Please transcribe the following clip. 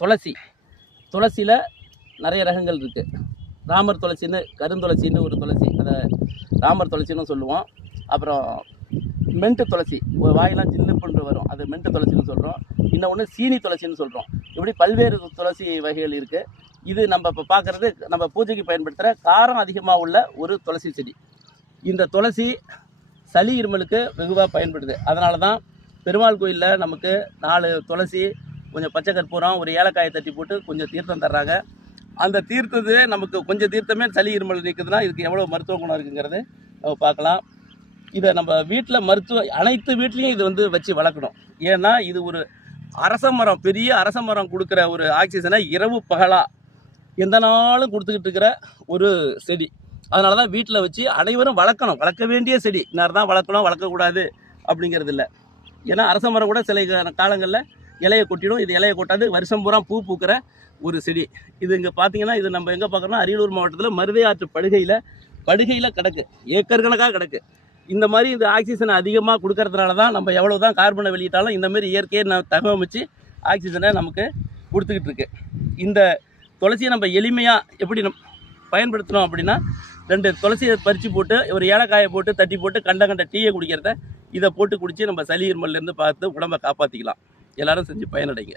துளசி. துளசியில் நிறைய ரகங்கள் இருக்குது. ராமர் துளசின்னு, கருந்துளசின்னு ஒரு துளசி, அதை ராமர் துளசின்னு சொல்லுவோம். அப்புறம் மென்ட்டு துளசி, ஒரு வாயெல்லாம் ஜில்லுப்புன்று வரும், அது மென்ட்டு துளசின்னு சொல்கிறோம். இன்னொன்று சீனி துளசின்னு சொல்கிறோம். இப்படி பல்வேறு துளசி வகைகள் இருக்குது. இது நம்ம இப்போ பார்க்குறது நம்ம பூஜைக்கு பயன்படுத்துகிற காரம் அதிகமாக உள்ள ஒரு துளசி செடி. இந்த துளசி சளி இருமலுக்கு வெகுவாக பயன்படுது. அதனால தான் பெருமாள் கோயிலில் நமக்கு 4 துளசி, கொஞ்சம் பச்சை கற்பூரம், ஒரு ஏலக்காயை தட்டி போட்டு கொஞ்சம் தீர்த்தம் தர்றாங்க. அந்த தீர்த்தது நமக்கு கொஞ்சம் தீர்த்தமே சளி இருமல் நிற்குதுன்னா இதுக்கு எவ்வளோ மருத்துவ குணம் இருக்குங்கிறது நம்ம பார்க்கலாம். இதை நம்ம வீட்டில் அனைத்து வீட்லேயும் இது வச்சு வளர்க்கணும். ஏன்னா இது ஒரு அரச மரம், பெரிய அரச மரம் கொடுக்குற ஒரு ஆக்சிஜனை இரவு பகலாக எந்த நாளும் கொடுத்துக்கிட்டு இருக்கிற ஒரு செடி. அதனால தான் வீட்டில் வச்சு அனைவரும் வளர்க்கணும். வளர்க்க வேண்டிய செடி. இன்னார் தான் வளர்க்கணும், வளர்க்கக்கூடாது அப்படிங்கிறது இல்லை. ஏன்னா அரச மரம் கூட சில காலங்களில் இலையை கொட்டிடும். இது இலையை கொட்டாது, வருஷம் பூரா பூ பூக்கிற ஒரு செடி. இது இங்கே பார்த்தீங்கன்னா, இது நம்ம எங்கே பார்க்குறோம்னா அரியலூர் மாவட்டத்தில் மருதை ஆற்று படுகையில் கிடக்கு, ஏக்கர் கணக்காக கிடக்கு. இந்த மாதிரி இந்த ஆக்சிஜனை அதிகமாக கொடுக்கறதுனால தான் நம்ம எவ்வளோ தான் கார்பனை வெளியிட்டாலும் இந்த மாதிரி இயற்கையை தகவமைச்சு ஆக்சிஜனை நமக்கு கொடுத்துக்கிட்டு இருக்கு. இந்த துளசியை நம்ம எளிமையாக எப்படி பயன்படுத்தணும் அப்படின்னா, 2 துளசியை பறித்து போட்டு, ஒரு ஏலக்காயை போட்டு தட்டி போட்டு கண்ட டீயை குடிக்கிறத இதை போட்டு குடித்து நம்ம சளி இருமல்லேருந்து பார்த்து உடம்பை காப்பாற்றிக்கலாம். எல்லாரும் செஞ்சு பயனடைங்க.